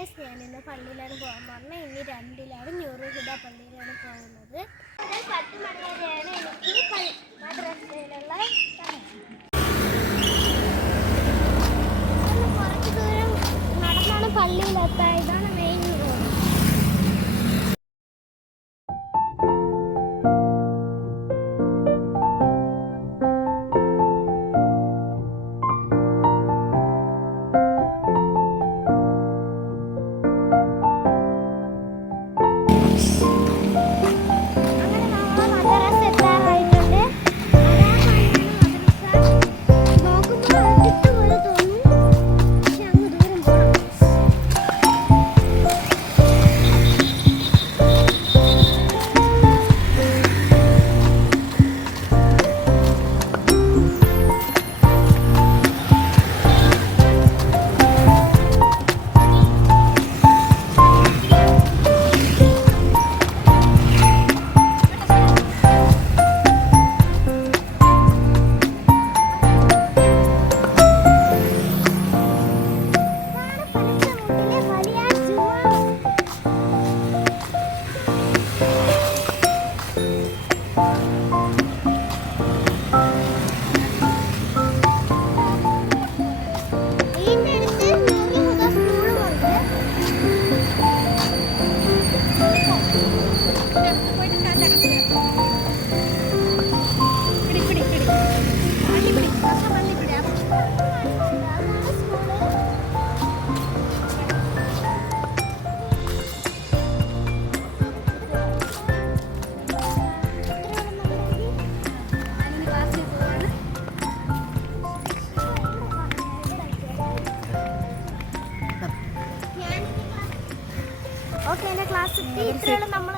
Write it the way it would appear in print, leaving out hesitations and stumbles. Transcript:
Guys, ഞാൻ ഇന്ന് പള്ളിയിലാണ് പോകാൻ പറഞ്ഞത്. ഇനി 2-ലാണ് ന്യൂറ് ഹിദ പള്ളിയിലാണ് പോകുന്നത്. 10 മണി വരെയാണ് എനിക്ക് മദ്രസയിലുള്ള സമയം. കുറച്ച് ദൂരം നടന്നാണ് പള്ളിയിലെത്താൻ. ഇതാണ് മെയിൻ റോഡ്. ഓക്കെ, എൻ്റെ ക്ലാസ് എത്തി. ഇത്രയുള്ള നമ്മൾ